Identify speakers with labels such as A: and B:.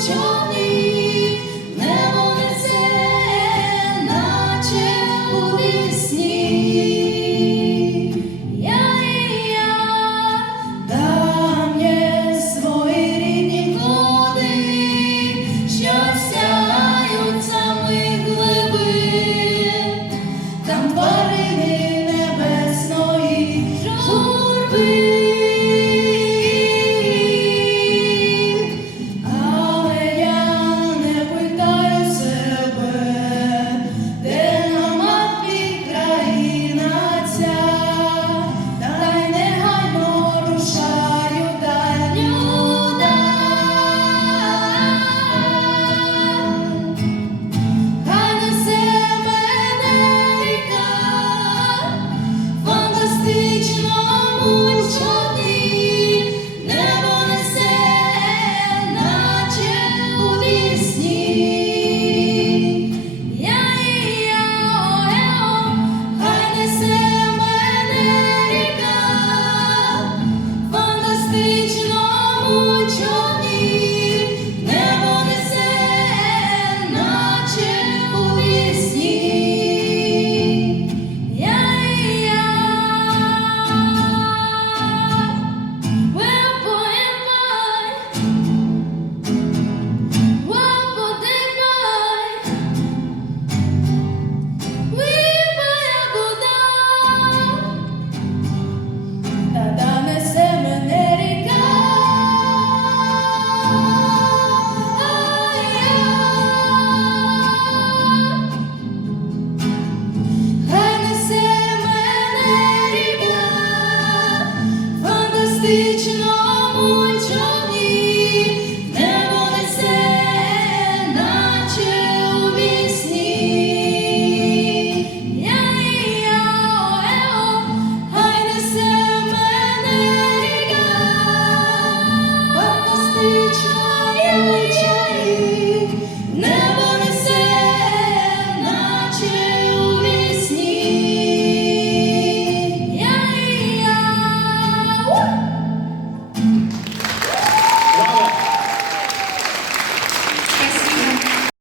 A: 求你